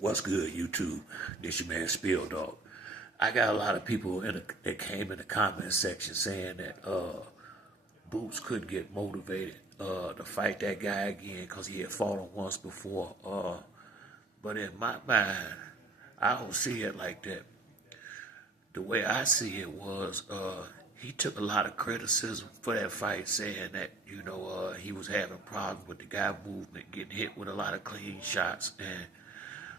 What's good, YouTube? This your man Spill Dog. I got a lot of people that came in the comment section saying that Boots couldn't get motivated to fight that guy again because he had fought him once before. But in my mind, I don't see it like that. The way I see it was he took a lot of criticism for that fight, saying that he was having problems with the guy movement, getting hit with a lot of clean shots, and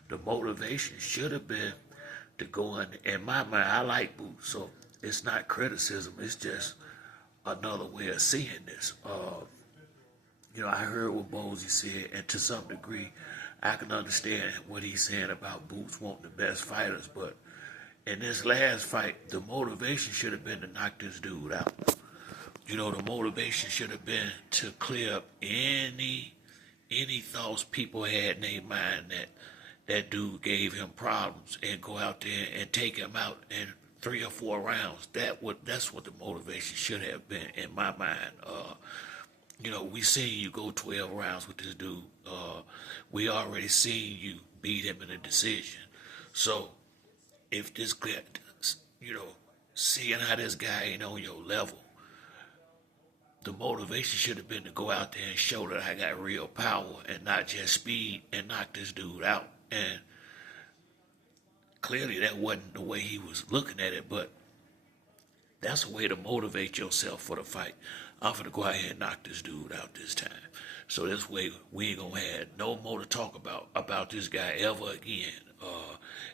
the motivation should have been to go in my mind. I like Boots, so it's not criticism. It's just another way of seeing this. I heard what Mosey said, and to some degree, I can understand what he's saying about Boots wanting the best fighters. But in this last fight, the motivation should have been to knock this dude out. The motivation should have been to clear up any thoughts people had in their mind that dude gave him problems, and go out there and take him out in 3 or 4 rounds. That's what the motivation should have been in my mind. We seen you go 12 rounds with this dude. We already seen you beat him in a decision. So if this guy, seeing how this guy ain't on your level, the motivation should have been to go out there and show that I got real power and not just speed and knock this dude out. And clearly that wasn't the way he was looking at it, but that's a way to motivate yourself for the fight. I'm gonna go out here and knock this dude out this time. So this way we ain't gonna have no more to talk about this guy ever again.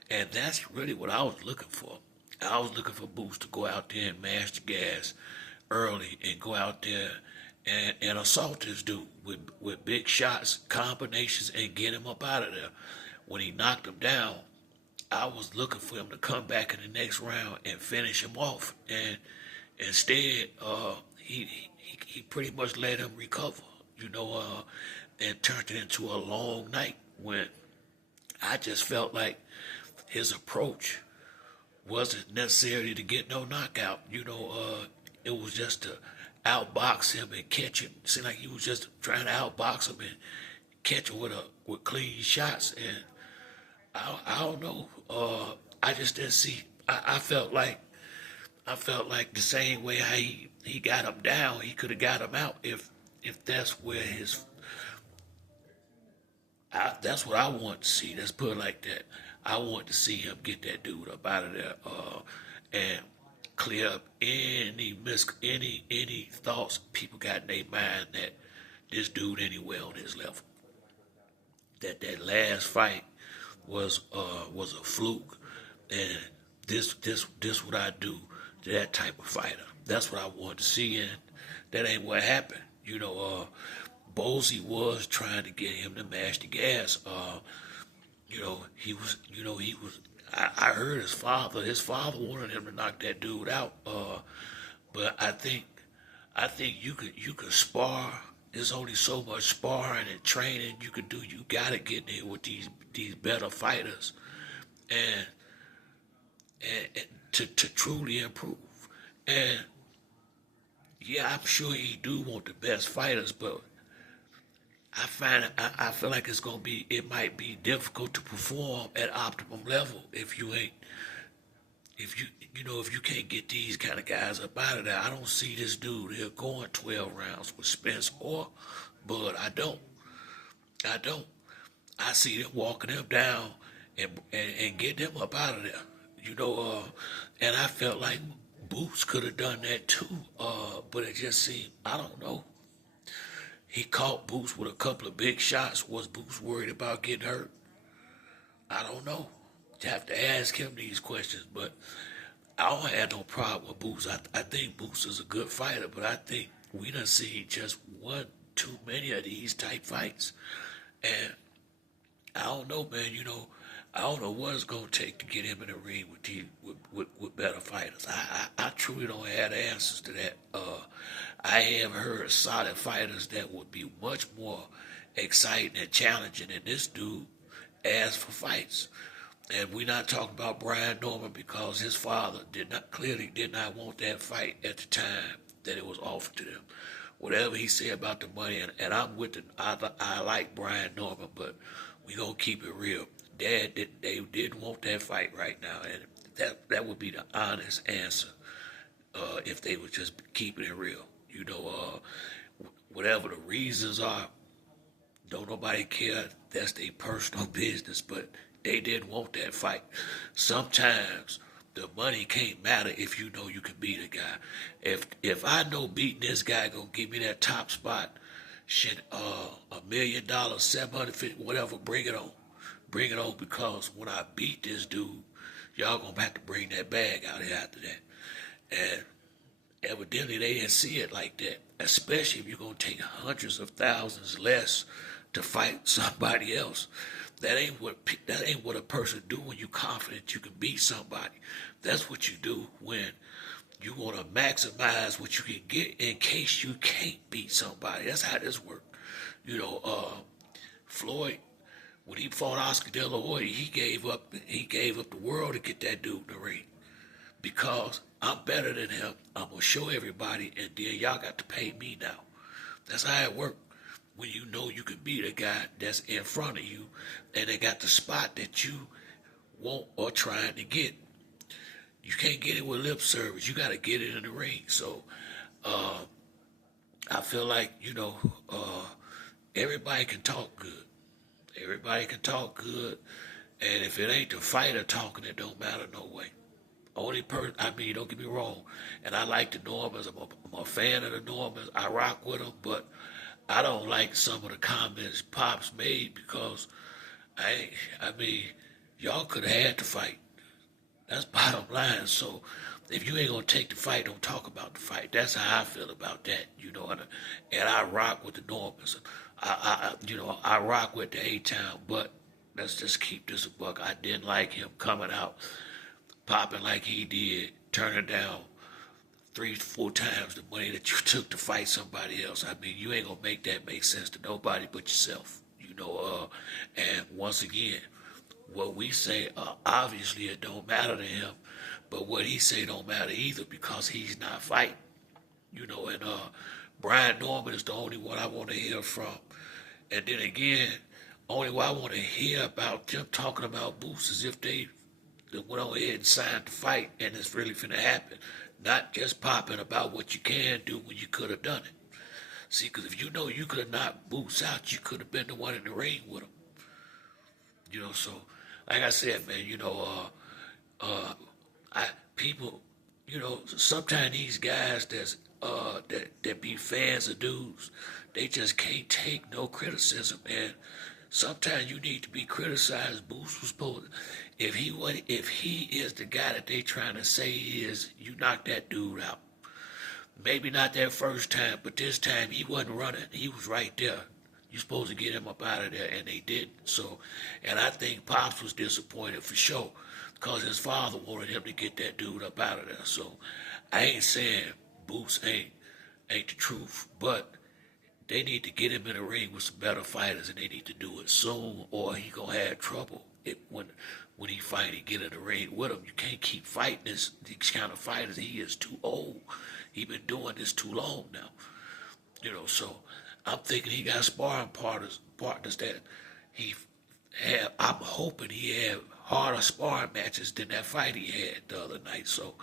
And that's really what I was looking for. I was looking for Boots to go out there and mash the gas early and go out there and assault this dude with big shots, combinations, and get him up out of there. When he knocked him down, I was looking for him to come back in the next round and finish him off. And instead, he pretty much let him recover, and turned it into a long night when I just felt like his approach wasn't necessarily to get no knockout. It was just to outbox him and catch him. It seemed like he was just trying to outbox him and catch him with clean shots. And I don't know. I just didn't see. I felt like the same way how he got him down, he could have got him out if that's where that's what I want to see. Let's put it like that. I want to see him get that dude up out of there and clear up any thoughts people got in their mind that this dude anywhere on his level. That last fight was a fluke, and this what I do to that type of fighter. That's what I want to see, and that ain't what happened. Bosey was trying to get him to mash the gas. He was. I heard his father. His father wanted him to knock that dude out. But I think you could spar. There's only so much sparring and training you could do. You gotta get there with these better fighters, and to truly improve. And yeah, I'm sure he do want the best fighters, but I feel like it might be difficult to perform at optimum level if you can't get these kind of guys up out of there. I don't see this dude here going 12 rounds with Spence or Bud. I don't. I see them walking him down and getting him up out of there. And I felt like Boots could have done that too. But it just seemed, I don't know. He caught Boots with a couple of big shots. Was Boots worried about getting hurt? I don't know. You have to ask him these questions, but I don't have no problem with Boots. I think Boots is a good fighter, but I think we done seen just one too many of these type fights. And I don't know, man. I don't know what it's gonna take to get him in the ring with better fighters. I truly don't have the answers to that. I have heard solid fighters that would be much more exciting and challenging than this dude asked for fights. And we're not talking about Brian Norman because his father clearly did not want that fight at the time that it was offered to them. Whatever he said about the money, and I'm with it. I like Brian Norman, but we gonna keep it real. Dad didn't. They didn't want that fight right now, and that would be the honest answer. If they would just keep it real, whatever the reasons are, don't nobody care. That's their personal business, but they didn't want that fight. Sometimes the money can't matter if you know you can beat a guy. If I know beating this guy gonna give me that top spot, shit, $1 million, 750, whatever, bring it on. Bring it on, because when I beat this dude, y'all gonna have to bring that bag out here after that. And evidently they didn't see it like that, especially if you're gonna take hundreds of thousands less to fight somebody else. That ain't what a person do when you confident you can beat somebody. That's what you do when you want to maximize what you can get in case you can't beat somebody. That's how this works. Floyd, when he fought Oscar De La Hoya, he gave up the world to get that dude in the ring. Because I'm better than him. I'm gonna show everybody, and then y'all got to pay me now. That's how it works. When you know you can beat a guy that's in front of you, and they got the spot that you want or trying to get. You can't get it with lip service. You got to get it in the ring. So I feel like, everybody can talk good. Everybody can talk good. And if it ain't the fighter talking, it don't matter no way. Only person, don't get me wrong. And I like the Normans. I'm a fan of the Normans. I rock with them. But I don't like some of the comments Pops made, because y'all could have had the fight. That's bottom line. So if you ain't gonna take the fight, don't talk about the fight. That's how I feel about that, and I rock with the Normans. I rock with the A-Town, but let's just keep this a buck. I didn't like him coming out, popping like he did, turning down 3-4 times the money that you took to fight somebody else. You ain't gonna make that make sense to nobody but yourself, and once again, what we say, obviously it don't matter to him, but what he say don't matter either, because he's not fighting, and Brian Norman is the only one I want to hear from. And then again, only one I want to hear about them talking about Boots is if they went on ahead and signed the fight and it's really finna happen, not just popping about what you can do when you could have done it. See, because if you know you could have knocked Boots out, you could have been the one in the ring with him. So like I said, man, people, sometimes these guys that be fans of dudes, they just can't take no criticism, and sometimes you need to be criticized. Boots was supposed, if he is the guy that they trying to say he is, you knock that dude out. Maybe not that first time, but this time he wasn't running. He was right there. You're supposed to get him up out of there, and they didn't. So, and I think Pops was disappointed for sure, because his father wanted him to get that dude up out of there. So, I ain't saying Boots ain't the truth, but they need to get him in a ring with some better fighters, and they need to do it soon, or he gonna have trouble when he finally get in the ring with him. You can't keep fighting these kind of fighters. He is too old. He been doing this too long now. So I'm thinking he got sparring partners that he have. I'm hoping he had harder sparring matches than that fight he had the other night. So,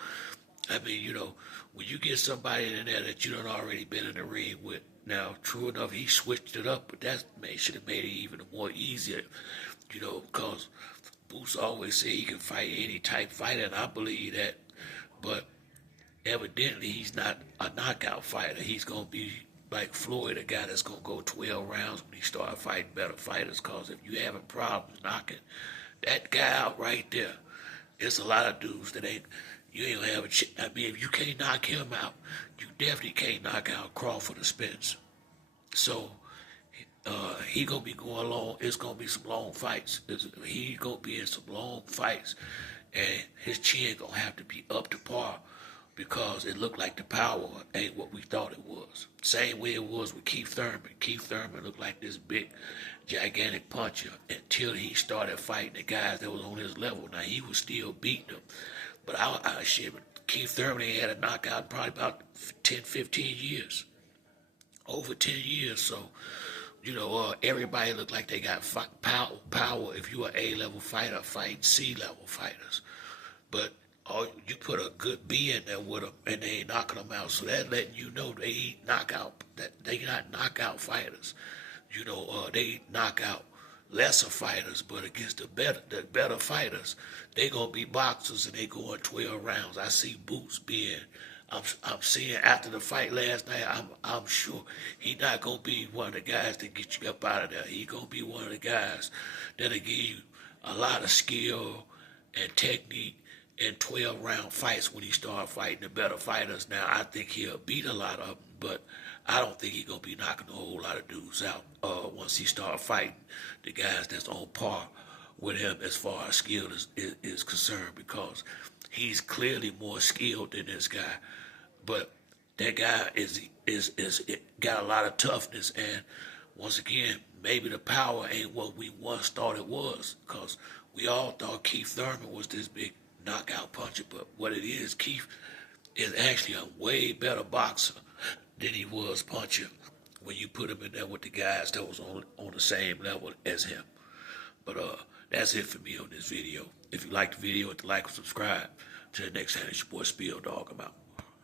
when you get somebody in there that you done already been in the ring with, now, true enough, he switched it up, but that should have made it even more easier, because Boots always say he can fight any type fighter, and I believe that, but evidently he's not a knockout fighter. He's going to be like Floyd, a guy that's going to go 12 rounds when he start fighting better fighters, because if you having problems knocking that guy out right there, there's a lot of dudes that you ain't gonna have a chance. If you can't knock him out, you definitely can't knock out Crawford or Spence. So he gonna be going long. It's gonna be some long fights. He gonna be in some long fights, and his chin gonna have to be up to par, because it looked like the power ain't what we thought it was. Same way it was with Keith Thurman. Keith Thurman looked like this big, gigantic puncher until he started fighting the guys that was on his level. Now, he was still beating them. But Keith Thurman ain't had a knockout probably about 10, 15 years. Over 10 years. So Everybody look like they got power if you're an A-level fighter fighting C-level fighters. But you put a good B in there with them, and they ain't knocking them out. So that letting you know they ain't knockout. That they not knockout fighters. They knock out lesser fighters, but against the better fighters, they gonna be boxers and they going 12 rounds. I see Boots being. I'm seeing after the fight last night. I'm sure he not gonna be one of the guys that get you up out of there. He gonna be one of the guys that'll give you a lot of skill and technique in 12-round fights when he start fighting the better fighters. Now I think he'll beat a lot of them, but I don't think he's gonna be knocking a whole lot of dudes out once he start fighting the guys that's on par with him as far as skill is concerned, because he's clearly more skilled than this guy. But that guy is got a lot of toughness, and once again, maybe the power ain't what we once thought it was, because we all thought Keith Thurman was this big knockout puncher, but what it is, Keith is actually a way better boxer than he was puncher when you put him in there with the guys that was on the same level as him. But that's it for me on this video. If you like the video, hit the like and subscribe. Till the next time, it's your boy Spill Dog. I'm out.